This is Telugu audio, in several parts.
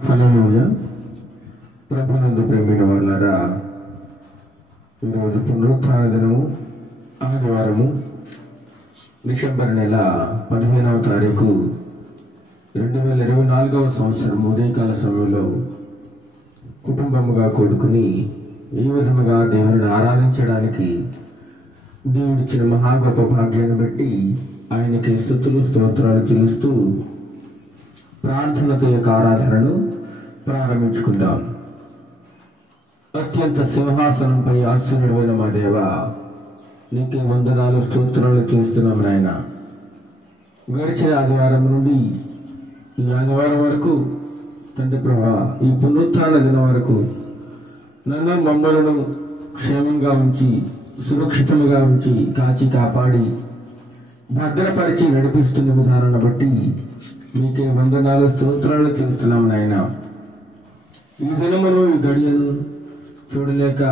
హల్లెలూయా. ప్రభునందు ప్రేమైన వాళ్ళారా, ఈరోజు పునరుత్థాన దినము, ఆదివారము, డిసెంబర్ నెల 15వ తారీఖు 2024వ సంవత్సరం ఉదయకాల సమయంలో కుటుంబముగా కూడుకుని ఈ విధముగా దేవుడిని ఆరాధించడానికి దేవుడిచ్చిన మహా గొప్ప భాగ్యాన్ని బట్టి ఆయనకి స్తుతులు స్తోత్రాలు చెల్లిస్తూ ప్రార్థనతో యొక్క ఆరాధనను ప్రారంభించుకుందాం. అత్యంత సింహాసనంపై ఆసీనుడైన మా దేవ, నీకే వందనాలు స్తోత్రాలు చేస్తున్నాం నాయన. గడిచే ఆదివారం నుండి ఈ ఆదివారం వరకు తండ్రి ప్రభా, ఈ పునరుత్థాన దినం వరకు నన్ను మమ్మలను క్షేమంగా ఉంచి సురక్షితంగా ఉంచి కాచి కాపాడి భద్రపరిచి నడిపిస్తున్న విధానాన్ని బట్టి మీకే వందనాలు స్తోత్రాలు చేస్తున్నాం నాయన. ఈ దినమును ఈ గడియను చూడలేక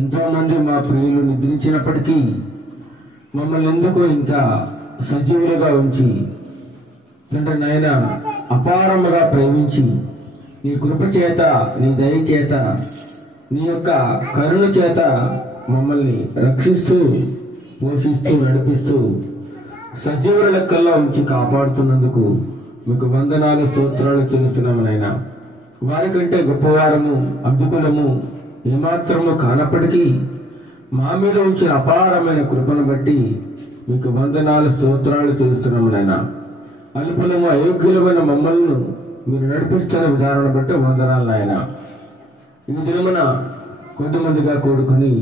ఎంతోమంది మా ప్రియులు నిద్రించినప్పటికీ మమ్మల్ని ఎందుకో ఇంకా సజీవులుగా ఉంచి తండ్రి నాయన అపారముగా ప్రేమించి నీ కృప చేత, నీ దయ చేత, నీ యొక్క కరుణ చేత మమ్మల్ని రక్షిస్తూ పోషిస్తూ నడిపిస్తూ సజీవుల లెక్కల్లో ఉంచి కాపాడుతున్నందుకు మీకు వందనాలు స్తోత్రాలు చెల్లిస్తున్నాము నాయన. వారికంటే గొప్పవారము అద్భుతులము ఏమాత్రము కానప్పటికీ మా మీద ఉంచిన అపారమైన కృపను బట్టి మీకు వందనాలు స్తోత్రాలు చెల్లిస్తున్నాము నాయన. అల్పులము అయోగ్యులమైన మమ్మల్ని మీరు నడిపిస్తున్న విధానాన్ని బట్టి వందనాలు నాయన. ఈ దినమున కొద్దిమందిగా కూడుకొని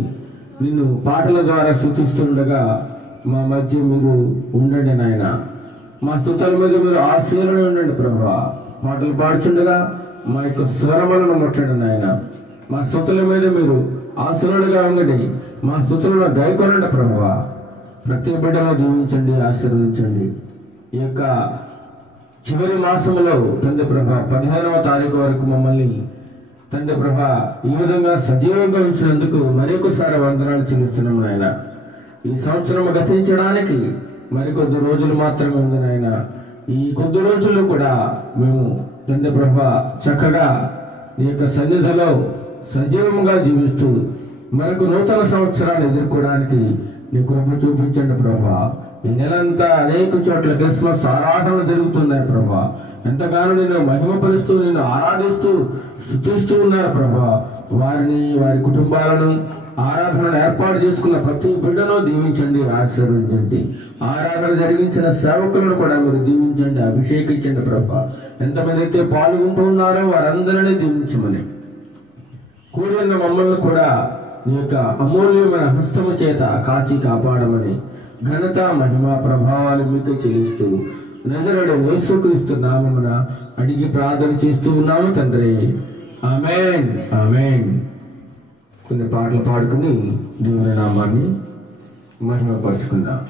నిన్ను పాటల ద్వారా సూచిస్తుండగా మా మధ్య మీరు ఉండండి నాయన. మా స్తుతుల మీద మీరు ఆశీర్వాదం ఉండండి ప్రభువా. పాటలు పాడుచుండగా మా యొక్క స్వరములను ముట్టండి నాయన. మా స్తుతుల మీద మీరు ఆశీర్వాదంగా ఉండండి. మా స్తుతులను గాయకొనండి ప్రభువా. ప్రతి బిడ్డను దీవించండి, ఆశీర్వదించండి. ఈ యొక్క చివరి మాసంలో తండ్రి ప్రభ 15వ తారీఖు వరకు మమ్మల్ని తండ్రి ప్రభ ఈ విధంగా సజీవంగా ఉంచినందుకు మరొకసారి వందనాలు చెల్లిస్తున్నాము నాయన. ఈ సంవత్సరం గతించడానికి మరికొద్ది రోజులు మాత్రమే ఉంది నాయన. ఈ కొద్ది రోజుల్లో కూడా మేము తండ్రి ప్రభ చక్కగా నీ యొక్క సన్నిధిలో సజీవంగా జీవిస్తూ మరొక నూతన సంవత్సరాన్ని ఎదుర్కోవడానికి నీ కృప చూపించండి ప్రభా. ఈ నెలంతా అనేక చోట్ల క్రిస్మస్ ఆరాధనలు జరుగుతున్నాయి ప్రభా. ఎంతగానో నేను మహిమపరుస్తూ నేను ఆరాధిస్తూ స్తుతిస్తూ ఉన్నారు ప్రభా. వారిని, వారి కుటుంబాలను, ఆరాధనను ఏర్పాటు చేసుకున్న ప్రతి బిడ్డను దీవించండి, ఆశీర్వదించండి. ఆరాధన జరిగించిన సేవకులను కూడా మీరు దీవించండి, అభిషేకించండి ప్రభా. ఎంతమంది అయితే పాల్గొంటూ ఉన్నారో వారందరినీ దీవించమని, కూడి ఉన్న మమ్మల్ని కూడా నీ యొక్క అమూల్యమైన హస్తము చేత కాచి కాపాడమని ఘనత, మహిమ, ప్రభావాలు మీకు చెల్లిస్తూ నజరేయుడైన యేసుక్రీస్తు నామమున అడిగి ప్రార్థన చేస్తూ ఉన్నాము తండ్రి. ఆమేన్, ఆమేన్. కొన్ని పాటలు పాడుకుని దేవుని నామాన్ని మహిమపరుచుకుందాం.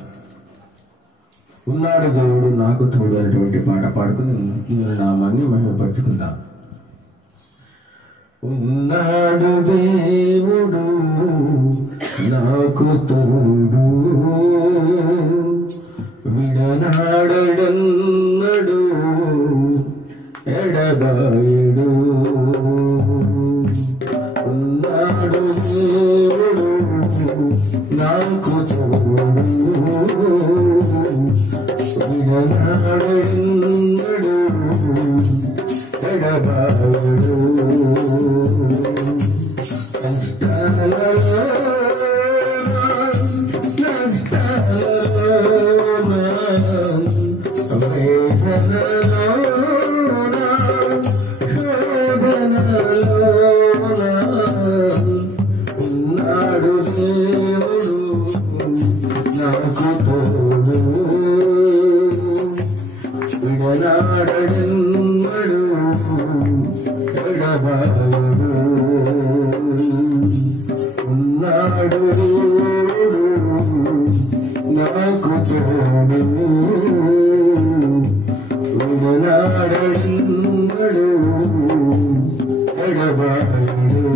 ఉన్నాడు దేవుడు నాకు తోడు అనేటువంటి పాట పాడుకుని దేవుని నామాన్ని మహిమపరుచుకుందాం. ఉన్నాడు దేవుడు నాకు తోడు, విడనాడడన్నడు ఎడబాయుడు. ఉన్నాడు దేవుడు నాకు తోడు, విడనాడడన్నడు ఎడబాయుడు. ఉన్నాడు దేవుడు నాకు తోడు, విడనాడడన్నడు ఎడబాయుడు. ఉన్నాడు దేవుడు నాకు తోడు, విడనాడడన్నడు ఎడబాయుడు.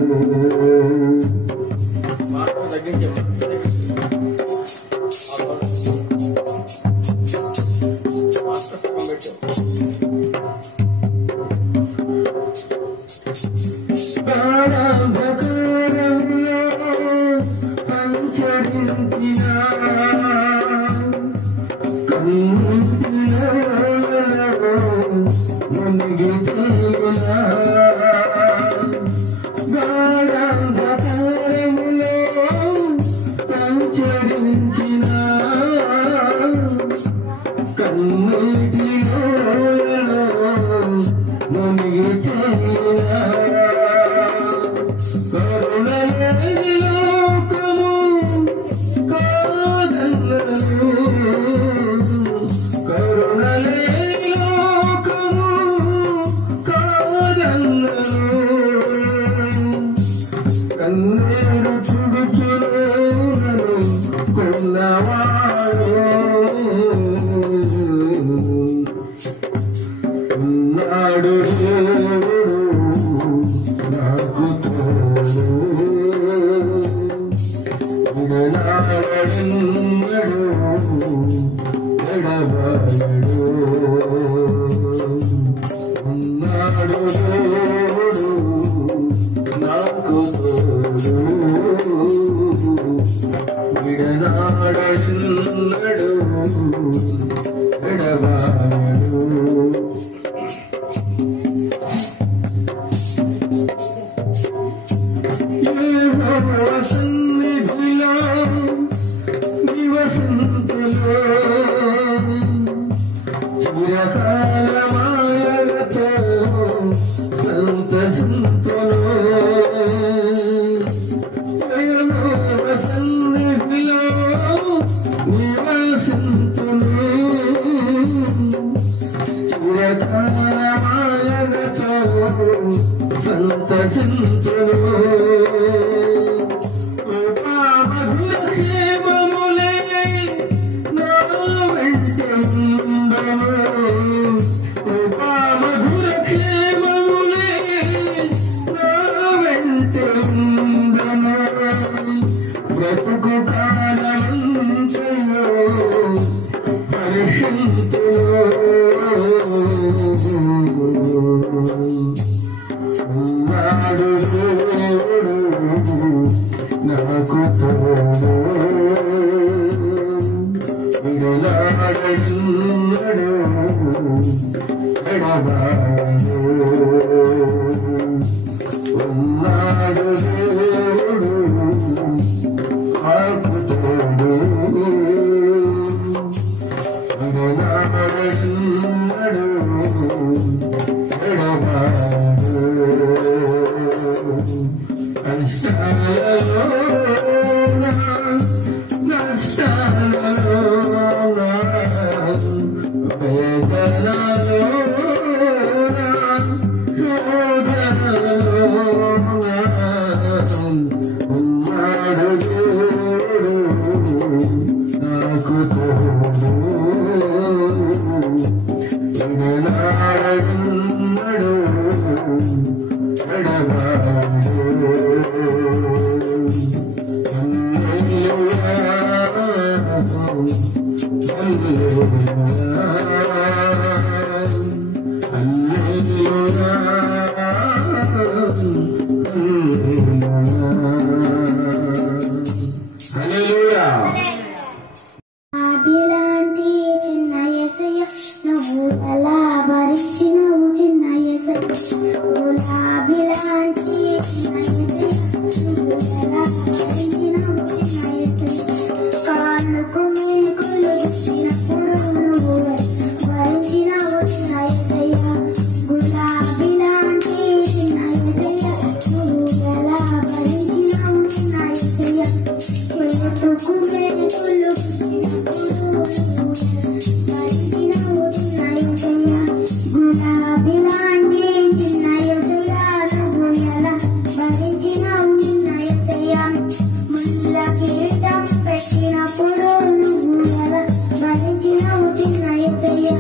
ఉన్నవాడు ఉన్నాడు దేవుడు నాకు తోడు విడనాడెన్నడు ఎడబాయడు ఉన్నాడు దేవుడు నాకు తోడు విడనాడెన్నడు ఎడబాయడు సన్నిధిలో నివసింతులో చిరకాలమాయతో సంతసింతులో సన్నిధిలో నివసింతులో చిరకాలమాయతో సంతసింతులో బ్రతుకు కాలమంతయో పరిశుద్ధులో ఉన్నాడు దేవుడు నాకు తోడు విడనాడెన్నడు ఎడబాయడు ఉన్నాడు దేవుడు నాకు తోడు విడనాడెన్నడు ఎడబాయడు కష్టాలలో నష్టాలలో వేదనలో శోధనలో ఉన్నాడు దేవుడు నాకు తోడు విడనాడెన్నడు ఎడబాయడు అభిలాంటి చిన్న యేసయ్య నువ్వు ఎలా భరించినవు చిన్న యేసయ్య గులాబీలాంటి చిన్న యేసయ్య నువ్వు ఎలా భరించినవు చిన్న యేసయ్య కాళ్ళకు మేకులు వచ్చినప్పుడు నువ్వు భరించినవు చిన్న యేసయ్య గులాబీలాంటి చిన్న యేసయ్య నువ్వు ఎలా భరించినవు చిన్న యేసయ్య చేతుకు మేకులు గులాబీలాంటి చిన్న యేసయ్య నువ్వు ఎలా భరించినవు చిన్న యేసయ్య ముళ్ళ కిరీటం పెట్టినప్పుడు నువ్వు ఎలా భరించినవు చిన్న యేసయ్య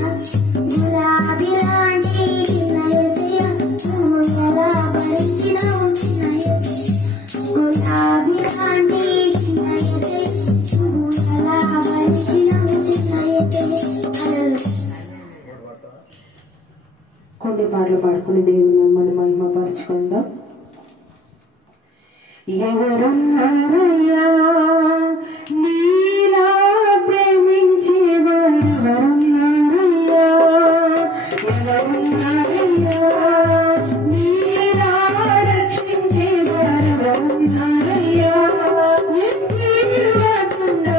గులాబీలాంటి చిన్న యేసయ్య నువ్వు ఎలా భరించినవు చిన్న యేసయ్య గులాబీలాంటి చిన్న యేసయ్య నువ్వు ఎలా భరించినవు చిన్న యేసయ్య. కొన్ని పాటలు పాడుకుని దేవుని మనం మహిమపరచుకుందాం. ఎవరున్నారయ్యా నీలా ప్రేమించేవారు ఎవరున్నారయ్యా ఎవరున్నారయ్యా నీలా రక్షించేవారు ఎవరున్నారయ్యా రాకుండా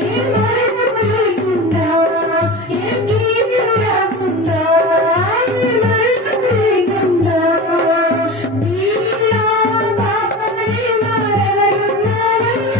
ఏ మరణము లేకుండా ఏ కీడు రాకుండా ఏ మరణము లేకుండా నీలా పాపమే వారెవరున్నారయ్యా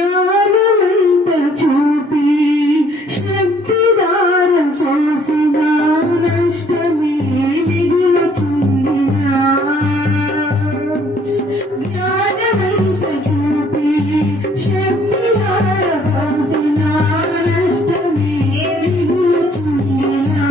జ్ఞానమంత చూపి శక్తిదార కోసిన నష్టమే మిగులుచుండినా జ్ఞానమంత చూపి శక్తిదార కోసిన నష్టమే మిగులుచుండినా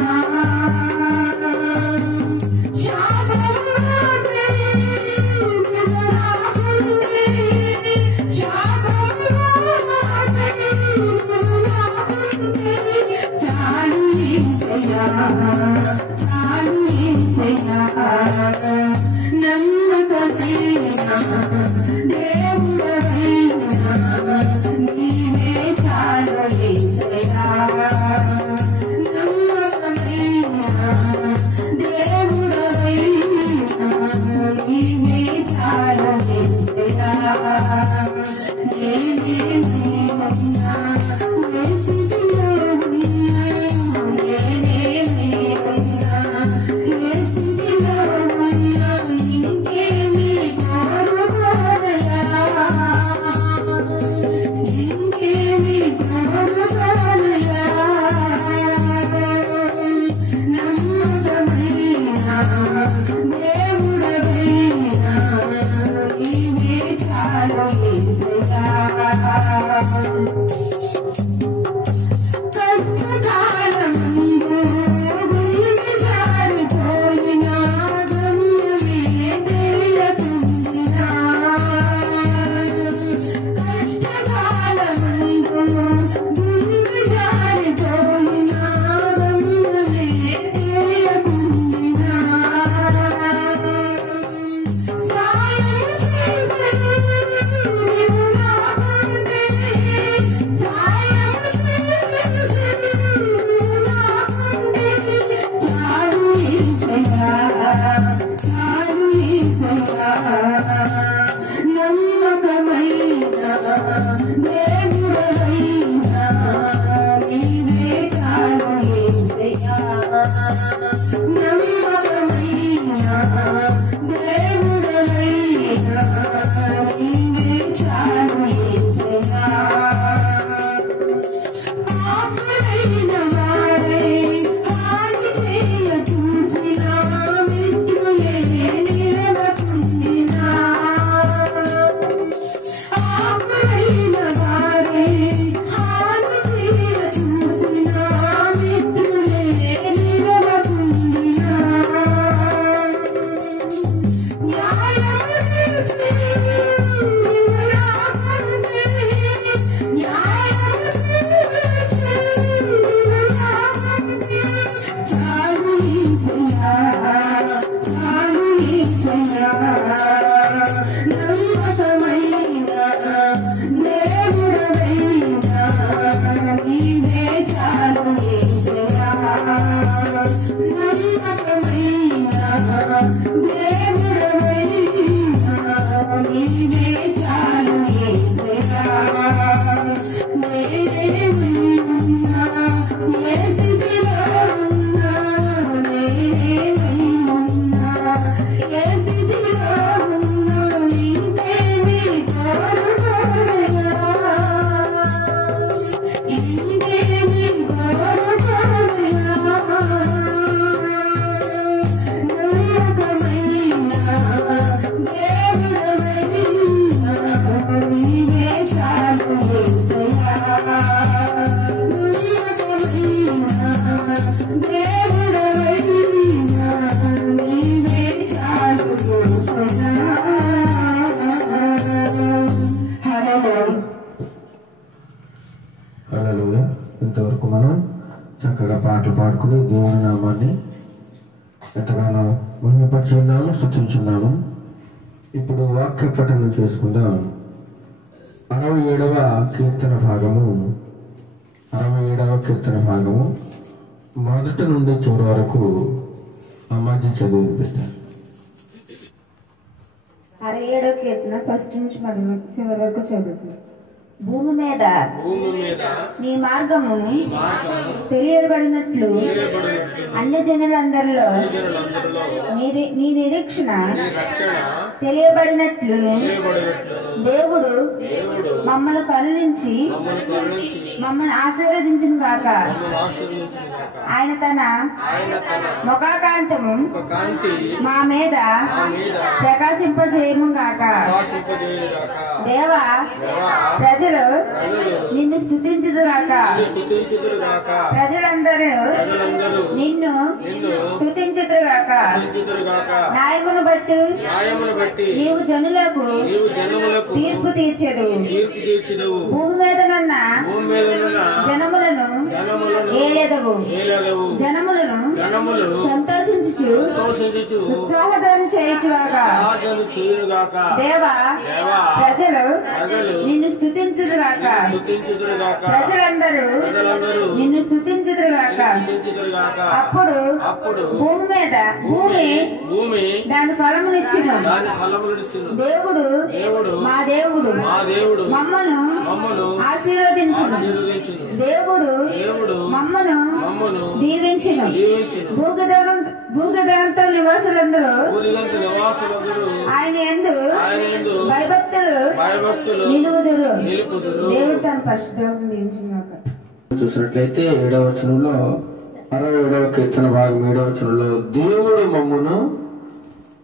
హల్లెలూయా. ఇంతవరకు మనం చక్కగా పాటలు పాడుకుని దేవుని నామాన్ని ఎంతగానో మహిమపరుచున్నాము, స్తుతించున్నాము. ఇప్పుడు వాక్య పఠనం చేసుకుందాం. 67వ కీర్తన భాగము 67వ కీర్తన భాగము మొదటి నుండి చివరి వరకు అమ్మాజీ చదివి వినిపిస్తాను. 67వ కీర్తన ఫస్ట్ నుంచి చివరి వరకు చదువుతుంది. భూమి మీద నీ మార్గమును తెలియబడినట్లు అన్ని జనులందరిలో నీ నిరీక్షణ తెలియబడినట్లు దేవుడు మమ్మల్ని కరుణించి మమ్మల్ని ఆశీర్వదించును గాక. ఆయన తన ముఖాకాంతము మా మీద ప్రకాశింపజేయము గాక. దేవా, ప్రజలు నిన్ను స్తుతించుదుగాక. ప్రజలందరూ నిన్ను స్తుతించుదుగాక. న్యాయమును బట్టి నీవు జనులకు తీర్పు తీర్చెదు. భూమి మీదనున్న జనములను ఏలెదవు. జనములను సంతోషించుచు ఉత్సాహదానం చేయుచుగాక. దేవా, ప్రజలు నిన్ను స్తుతించుదుగాక. ప్రజలందరూ నిన్ను స్తుతించుదుగాక. అప్పుడు భూమి దాని ఫలమునిచ్చును. దేవుడు మా దేవుడు మమ్మను ఆశీర్వదించును. దేవుడు మమ్మను దీవించును. భూగదంతో నివాసులందరూ ఆయన యందు భయభక్తులు నిలువుదురు. దేవుడు తన పరిశుద్ధులను దీవించుగాక. చూసినట్లయితే 7వ వచనంలో 67వ కీర్తన భాగం 7వ వచనంలో దేవుడు మమ్మును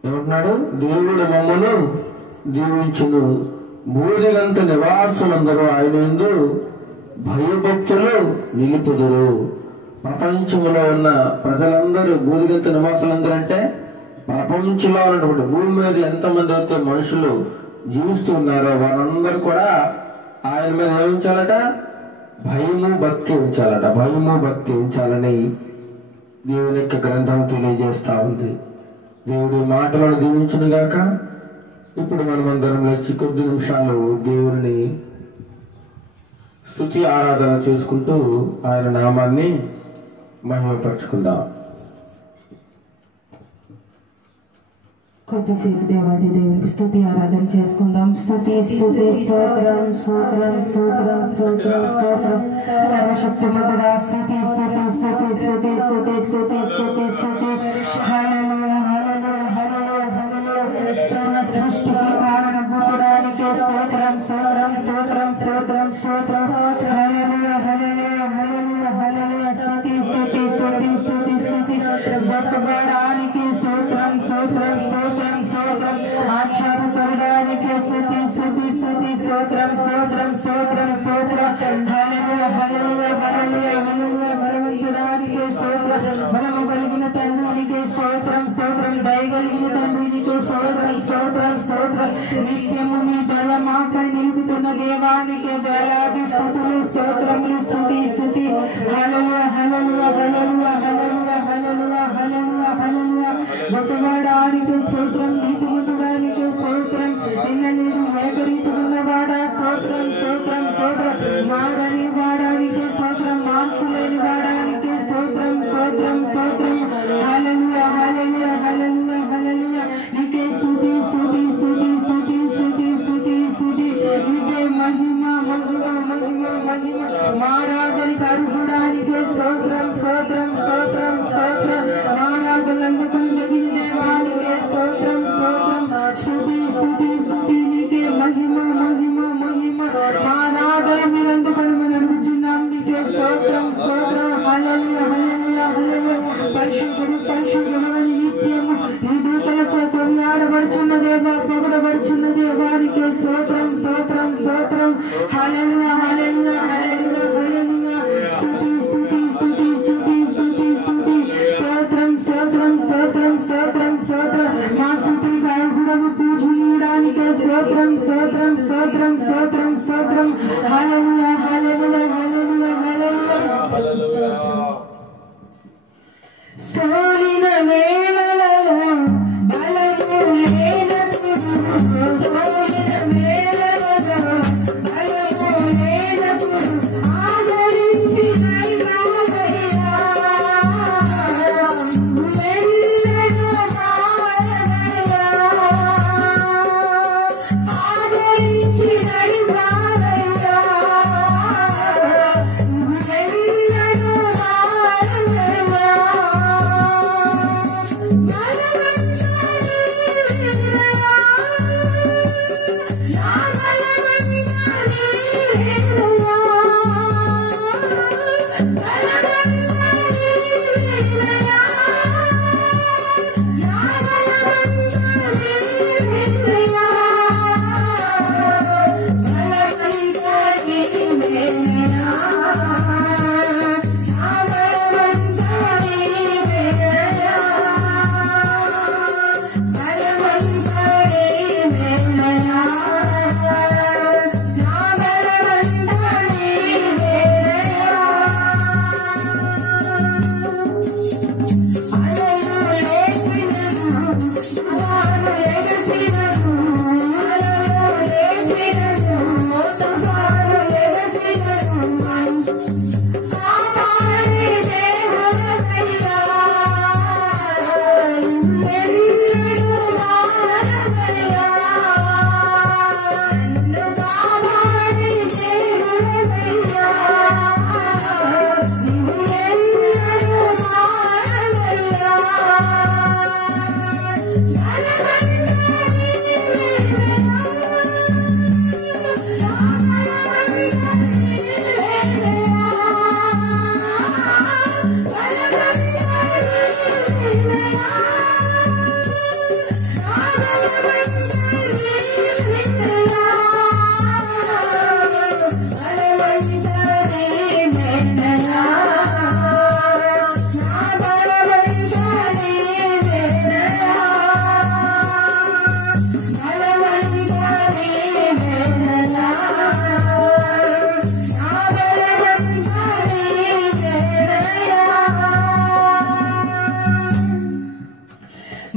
ఏమంటున్నాడు? దేవుడు మమ్మను దీవించును. భూదిగంత నివాసులందరూ ఆయన యందు భయభక్తులు నిలుపుదురు. ప్రపంచంలో ఉన్న ప్రజలందరూ భూదిగంత నివాసులందరూ అంటే ప్రపంచంలో ఉన్నటువంటి భూమి మీద ఎంతమంది అయితే మనుషులు జీవిస్తున్నారో వారందరూ కూడా ఆయన మీద ఏమించాలట? భయము భక్తి ఉంచాలట. భయము భక్తి ఉంచాలని దేవుని యొక్క గ్రంథం తెలియజేస్తా ఉంది. దేవుడి మాటలను దీవించును గాక. ఇప్పుడు మనమందరం లేచి కొద్ది నిమిషాలు దేవుని స్తుతి ఆరాధన చేసుకుంటూ ఆయన నామాన్ని మహిమపరచుకుందాం. కొద్దిసేపు దేవాది దేవునికి స్తుతి ఆరాధన చేసుకుందాం. స్తుతి స్తుతి స్తోత్రం స్తోత్రం స్తోత్రం స్తోత్రం స్తోత్రం సర్వశక్తిమంతుడా స్తుతి స్తుతి స్తుతి స్తుతి స్తుతి స్తుతి స్తుతి స్తుతి హల్లెలూయా హల్లెలూయా హల్లెలూయా హల్లెలూయా సర్వ సృష్టికి కారణభూతుడానికి స్తోత్రం స్తోత్రం స్తోత్రం స్తోత్రం స్తోత్రం హల్లెలూయా హల్లెలూయా హల్లెలూయా హల్లెలూయా స్తుతి స్తుతి స్తుతి స్తుతి స్తుతి భక్తభారానికి స్తోత్రం స్తోత్రం స్తోత్రం స్తోత్రం ఆక్షేపకరడానికి స్తుతి స్తుతి స్తుతి స్తోత్రం స్తోత్రం స్తోత్రం స్తోత్రం హల్లెలూయా హల్లెలూయా హల్లెలూయా హల్లెలూయా బలవంతుడానికి స్తోత్రం బలము కలిగిన తండ్రికి స్తోత్రం స్తోత్రం దయగలిగిన తండ్రికి స్తోత్రం స్తోత్రం స్తోత్రం నిత్యము మీ దయ మాపై నిలుపుతున్న దేవానికి వేలాది స్తుతులు స్తోత్రములు స్తుతి స్తుతి హల్లెలూయా హల్లెలూయా హల్లెలూయా హల్లెలూయా హల్లెలూయా హల్లెలూయా హల్లెలూయా వచ్చవాడానికి స్తోత్రం నీతిమంతుడానికి స్తోత్రం నిన్ననేడు ఏకరీతున్నవాడా స్తోత్రం స్తోత్రం స్తోత్రం మారని వాడానికి స్తోత్రం మార్పు లేని వాడానికి స్తోత్రం స్తోత్రం స్తోత్రం హల్లెలూయా హల్లెలూయా హల్లెలూయా హల్లెలూయా నీకే స్తుతి స్తుతి స్తుతి స్తుతి స్తుతి స్తుతి స్తుతి నీకే మహిమ మహిమ మహిమ మహిమ మారాగని కరుణానికి స్తోత్రం స్తోత్రం స్తోత్రం స్తోత్రం మారాగలందుకు తగిన దేవానికి స్తోత్రం స్తోత్రం స్తుతి స్తుతి స్తుతి నీకే మహిమ మహిమ మహిమ మారాగలందుకు మనం అడుగుచున్నాం నీకే స్తోత్రం స్తోత్రం హల్లెలూయా హల్లెలూయా హల్లెలూయా పరిశుద్ధుడు పరిశుద్ధుడు అని నిత్యము నీ దూతలచే కొనియాడబడుచున్న దేవా పొగడబడుచున్న దేవానికి స్తోత్రం స్తోత్రం స్తోత్రం హల్లెలూయా హల్లెలూయా హల్లెలూయా హల్లెలూయా స్తుతి స్తుతి స్తుతి స్తుతి స్తుతి స్తుతి స్తోత్రం స్తోత్రం స్తోత్రం స్తోత్రం స్తోత్రం మా స్తుతికి అర్హుడము పూజనీయుడానికి స్తోత్రం స్తోత్రం స్తోత్రం స్తోత్రం స్తోత్రం హల్లెలూయా హల్లెలూయా హల్లెలూయా హల్లెలూయా సోలిన వేళలలో బలము లేనప్పుడు సోలిన వేళలలో బలము లేనప్పుడు ఆదరించి నైవావయ్యా వెన్నెల మావయ్యా ఆదరించి నైవావయ్యా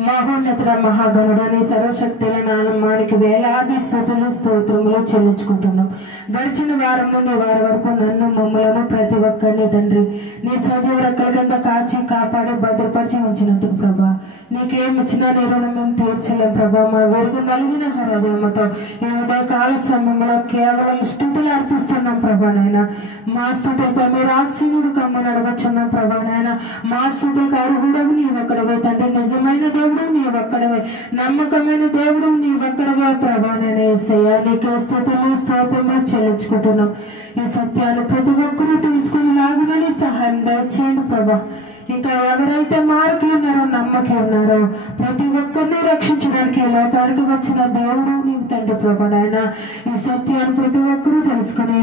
మహోన్నతుడ మహాగణుడని సర్వశక్తుల నామానికి వేలాది స్తుతులు స్తోత్రములు చెల్లించుకుంటున్నాం. గడిచిన వారం నుండి వారి వరకు నన్ను మమ్మలను ప్రతి ఒక్కరిని తండ్రి నీ సజీవ రెక్కల కింద కాచి కాపాడి భద్రపరిచి ఉంచినందుకు ప్రభా నీకేమిచ్చినా నీ రుణం మేము తీర్చలేం ప్రభా. మా వెలుగు నలిగిన హృదయంతో ఈ ఉదయకాల సమయంలో కేవలం స్తుతులు అర్పిస్తున్నాం ప్రభా. నాయన మా స్తుతులపై మీరు ఆశీనుడు కమ్మని అడగచ్చున్నాం ప్రభా. నాయన మా స్తుతులకు అర్హుడవు నీ ఒక్కడవే తండ్రి. నిజమైన దేవుడు నీ ఒక్కడవే, నమ్మకమైన దేవుడు నీ ఒక్కడవే ప్రభా. నేను యేసయ్యా నీకే స్తుతులు స్తోత్రములు చెల్లించుకుంటున్నాం. ఈ సత్యాలు ప్రతి ఒక్కరూ తీసుకుని లాగునని సహాయం దయచేయండి ప్రభా. ఇంకా ఎవరైతే మారకి ఉన్నారో నమ్మకి ఉన్నారో ప్రతి ఒక్కరిని రక్షించడానికి లోకానికి వచ్చిన దేవుడు నీవు తండ్రి ప్రభా. నాయన ఈ సత్యాన్ని ప్రతి ఒక్కరూ తెలుసుకుని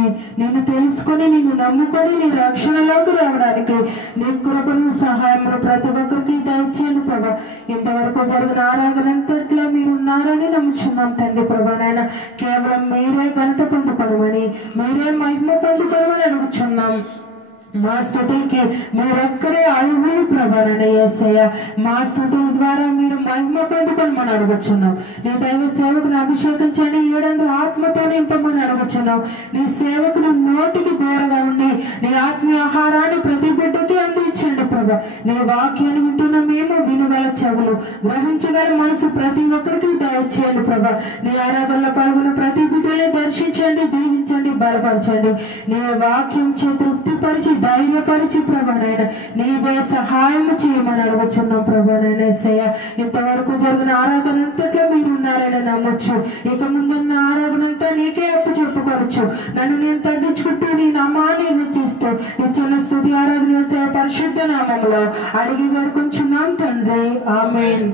నిన్ను నమ్ముకొని నీ రక్షణలోకి రావడానికి నీ కృపను సహాయమును ప్రతి ఒక్కరికి దయచేయండి ప్రభా. ఇంతవరకు జరిగిన ఆరాధన అంతట్లో మీరు ఉన్నారని నమ్ముచున్నాం తండ్రి ప్రభా. నాయన కేవలం మీరే ఘనత పొందుకోమని మీరే మహిమ పొందుకోమని అడుగుచున్నాం. మా స్తుతులకి మీరొక్కరే అర్హులు ప్రభా. యేసయ్య మా స్తుతుల ద్వారా మీరు మహిమ పొందుకోమని అడుగుచున్నాం. నీ దైవ సేవకుని అభిషేకించండి, 700 ఆత్మతో నింపమని అడుగుచున్నాం. నీ సేవకుని నోటికి దూరంగా ఉండి నీ ఆత్మీయ ఆహారాన్ని ప్రతి బిడ్డకి అందించండి ప్రభా. నీ వాక్యాన్ని వింటున్న మేము వినుగల చెవులు, గ్రహించగల మనసు ప్రతి ఒక్కరికి దయచేయండి ప్రభా. నీ ఆరాధనలో పాల్గొన్న ప్రతి బిడ్డని దర్శించండి, దీవించండి, బలపరచండి. నీ వాక్యం చే తృప్తిపరిచి ధైర్యపరిచి ప్రభా. నాయన నీవే సహాయం చేయమని అడుగుచున్నాం ప్రభా. నాయన యేసయ్య ఇంతవరకు జరిగిన ఆరాధన అంతట్లో మీరు ఉన్నారని నమ్మొచ్చు. ఇక ముందున్న ఆరాధన అంతా నీకే అప్పు చెప్పుకోవచ్చు. నన్ను నేను తగ్గించుకుంటూ నీ నామాన్ని హెచ్చిస్తూ ఇచ్చిన స్తుతి ఆరాధన యేసయ్య పరిశుద్ధ నామములో అడిగి వేడుకుంటున్నాం తండ్రి. ఆమేన్.